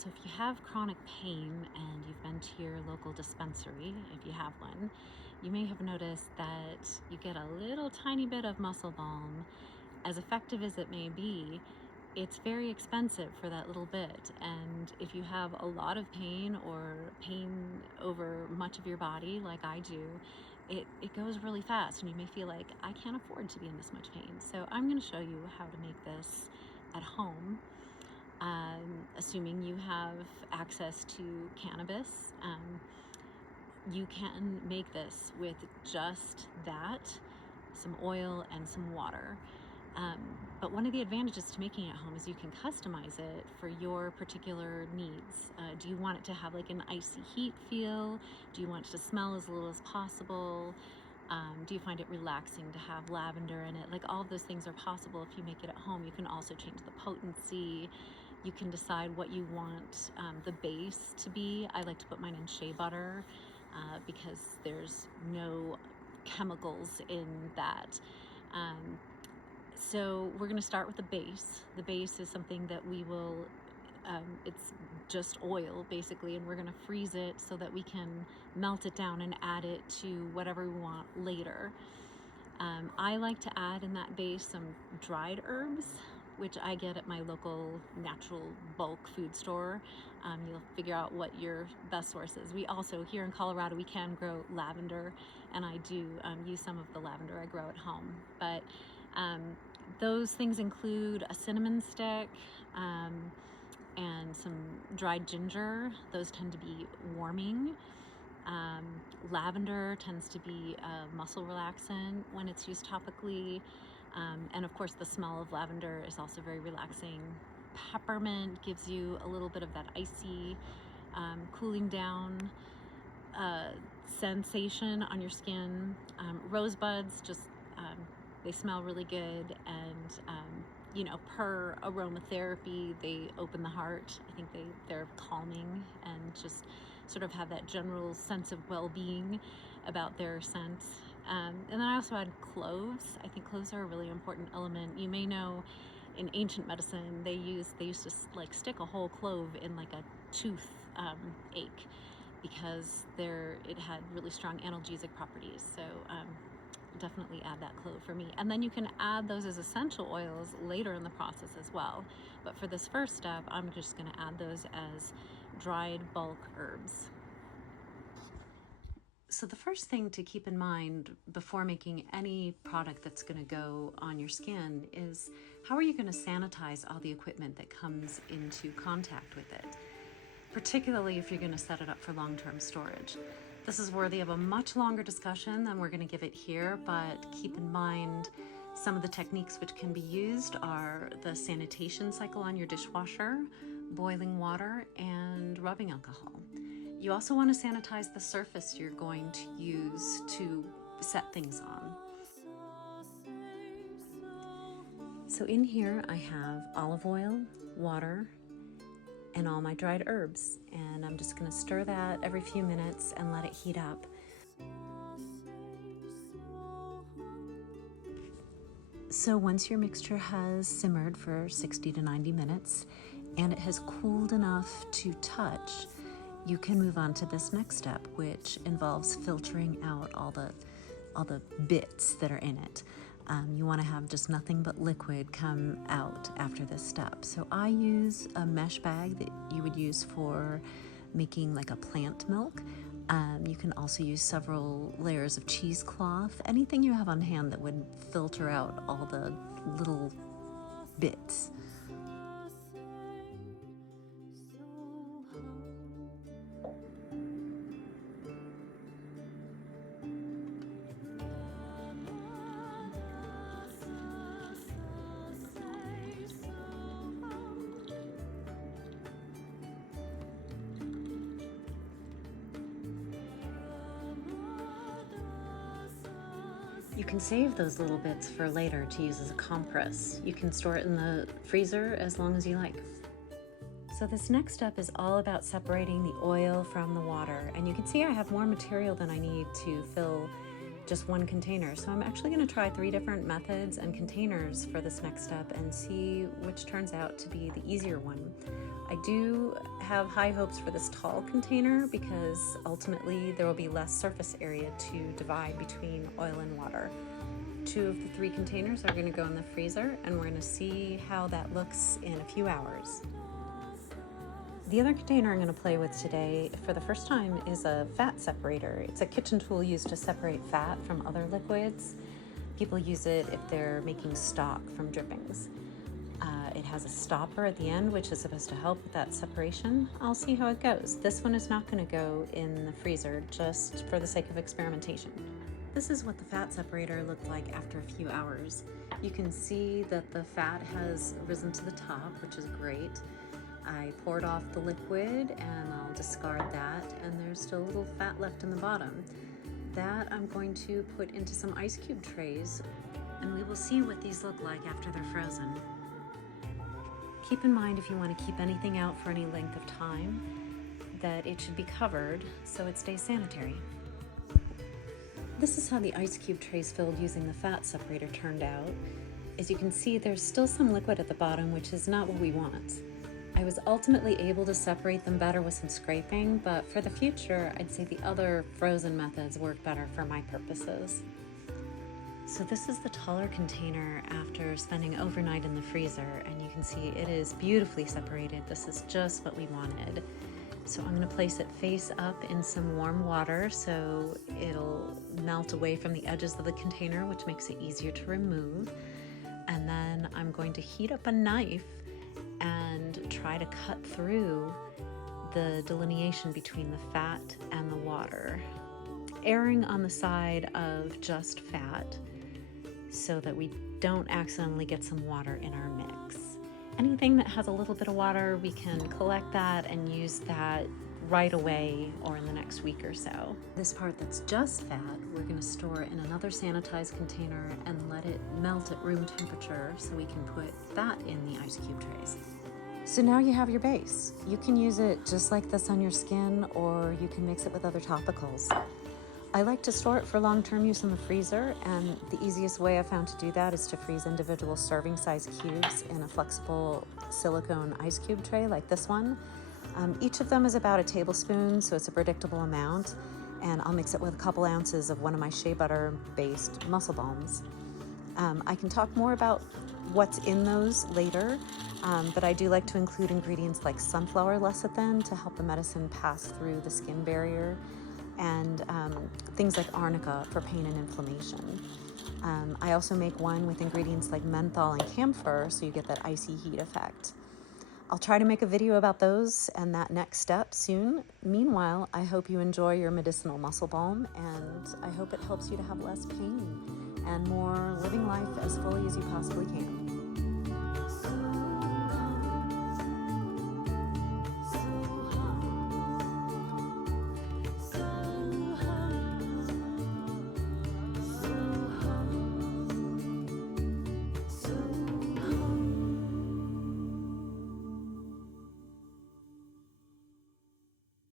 So if you have chronic pain and you've been to your local dispensary, if you have one, you may have noticed that you get a little tiny bit of muscle balm. As effective as it may be, it's very expensive for that little bit. And if you have a lot of pain or pain over much of your body, like I do, it goes really fast and you may feel like, I can't afford to be in this much pain. So I'm going to show you how to make this at home, assuming you have access to cannabis. You can make this with just that, some oil and some water. But one of the advantages to making it at home is you can customize it for your particular needs. Do you want it to have like an icy heat feel? Do you want it to smell as little as possible? Do you find it relaxing to have lavender in it? Like, all of those things are possible if you make it at home. You can also change the potency. You can decide what you want the base to be. I like to put mine in shea butter because there's no chemicals in that. So we're going to start with the base. The base is something that we will, it's just oil basically, and we're going to freeze it so that we can melt it down and add it to whatever we want later. I like to add in that base some dried herbs, which I get at my local natural bulk food store. You'll figure out what your best source is. We also, here in Colorado, we can grow lavender, and I do use some of the lavender I grow at home. But those things include a cinnamon stick and some dried ginger. Those tend to be warming. Lavender tends to be a muscle relaxant when it's used topically. And of course, the smell of lavender is also very relaxing. Peppermint gives you a little bit of that icy, cooling down sensation on your skin. Rosebuds just, they smell really good, and per aromatherapy, they open the heart. I think they're calming and just sort of have that general sense of well-being about their scent. And then I also add cloves. I think cloves are a really important element. You may know in ancient medicine they used to like stick a whole clove in like a tooth ache because it had really strong analgesic properties. So definitely add that clove for me. And then you can add those as essential oils later in the process as well. But for this first step, I'm just going to add those as dried bulk herbs. So the first thing to keep in mind before making any product that's going to go on your skin is, how are you going to sanitize all the equipment that comes into contact with it, particularly if you're going to set it up for long-term storage. This is worthy of a much longer discussion than we're going to give it here, but keep in mind some of the techniques which can be used are the sanitation cycle on your dishwasher, boiling water, and rubbing alcohol. You also want to sanitize the surface you're going to use to set things on. So in here I have olive oil, water, and all my dried herbs, and I'm just going to stir that every few minutes and let it heat up. So once your mixture has simmered for 60 to 90 minutes and it has cooled enough to touch, you can move on to this next step, which involves filtering out all the bits that are in it. You want to have just nothing but liquid come out after this step. So I use a mesh bag that you would use for making like a plant milk. You can also use several layers of cheesecloth, anything you have on hand that would filter out all the little bits. You can save those little bits for later to use as a compress. You can store it in the freezer as long as you like. So this next step is all about separating the oil from the water. And you can see I have more material than I need to fill just one container. So I'm actually going to try 3 different methods and containers for this next step and see which turns out to be the easier one. I do have high hopes for this tall container because ultimately there will be less surface area to divide between oil and water. 2 of the 3 containers are going to go in the freezer, and we're going to see how that looks in a few hours. The other container I'm going to play with today for the first time is a fat separator. It's a kitchen tool used to separate fat from other liquids. People use it if they're making stock from drippings. It has a stopper at the end, which is supposed to help with that separation. I'll see how it goes. This one is not going to go in the freezer just for the sake of experimentation. This is what the fat separator looked like after a few hours. You can see that the fat has risen to the top, which is great. I poured off the liquid and I'll discard that, and there's still a little fat left in the bottom. That I'm going to put into some ice cube trays, and we will see what these look like after they're frozen. Keep in mind, if you want to keep anything out for any length of time, that it should be covered so it stays sanitary. This is how the ice cube trays filled using the fat separator turned out. As you can see, there's still some liquid at the bottom, which is not what we want. I was ultimately able to separate them better with some scraping, but for the future, I'd say the other frozen methods work better for my purposes. So this is the taller container after spending overnight in the freezer, and you can see it is beautifully separated. This is just what we wanted. So I'm going to place it face up in some warm water so it'll melt away from the edges of the container, which makes it easier to remove. And then I'm going to heat up a knife and try to cut through the delineation between the fat and the water, erring on the side of just fat so that we don't accidentally get some water in our mix. Anything that has a little bit of water, we can collect that and use that right away or in the next week or so. This part that's just fat, we're going to store in another sanitized container and let it melt at room temperature so we can put fat in the ice cube trays. So now you have your base. You can use it just like this on your skin, or you can mix it with other topicals. I like to store it for long-term use in the freezer, and the easiest way I found to do that is to freeze individual serving size cubes in a flexible silicone ice cube tray like this one. Each of them is about a tablespoon, so it's a predictable amount, and I'll mix it with a couple ounces of one of my shea butter based muscle balms. I can talk more about what's in those later, but I do like to include ingredients like sunflower lecithin to help the medicine pass through the skin barrier, and things like arnica for pain and inflammation. I also make one with ingredients like menthol and camphor, so you get that icy heat effect. I'll try to make a video about those and that next step soon. Meanwhile, I hope you enjoy your medicinal muscle balm, and I hope it helps you to have less pain and more living life as fully as you possibly can.